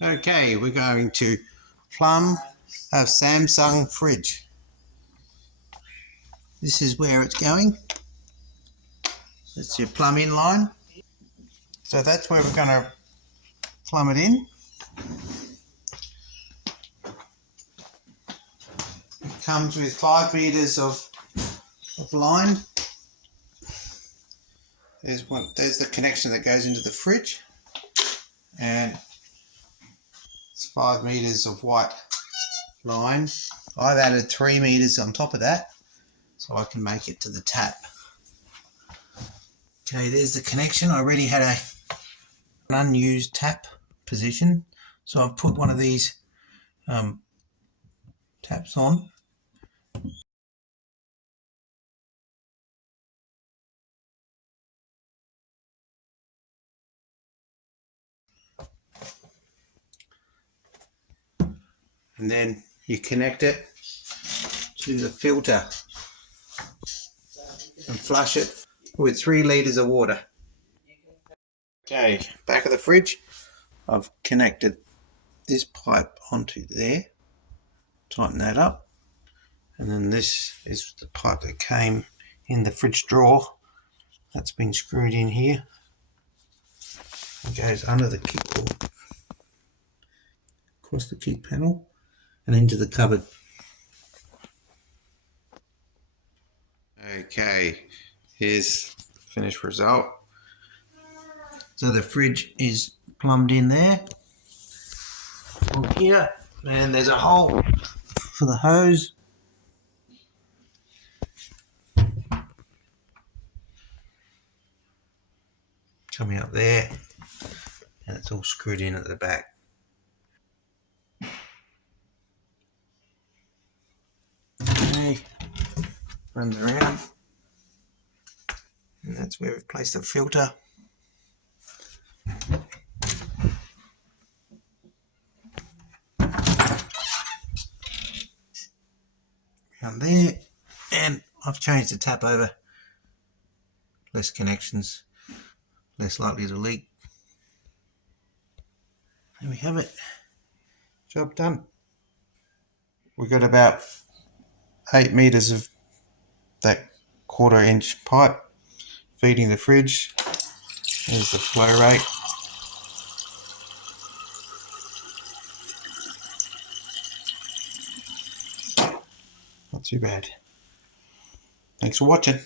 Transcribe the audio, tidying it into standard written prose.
Okay, we're going to plumb a Samsung fridge. This is where it's going. That's your plumb in line. So that's where we're going to plumb it in. It comes with 5 meters of line. There's the connection that goes into the fridge, and it's 5 meters of white line. I've added 3 meters on top of that so I can make it to the tap. Okay, there's the connection. I already had an unused tap position, so I've put one of these taps on. And then you connect it to the filter and flush it with 3 litres of water. Okay, back of the fridge, I've connected this pipe onto there, tighten that up, and then this is the pipe that came in the fridge drawer. That's been screwed in here. It goes under the kickboard, across the kick panel, and into the cupboard. Okay, here's the finished result. So the fridge is plumbed in there, on here, and there's a hole for the hose. Coming up there, and it's all screwed in at the back. Okay, runs around, and that's where we've placed the filter. Around there, and I've changed the tap over. Less connections, less likely to leak. There we have it. Job done. We've got about 8 meters of that 1/4 inch pipe feeding the fridge. There's the flow rate. Not too bad. Thanks for watching.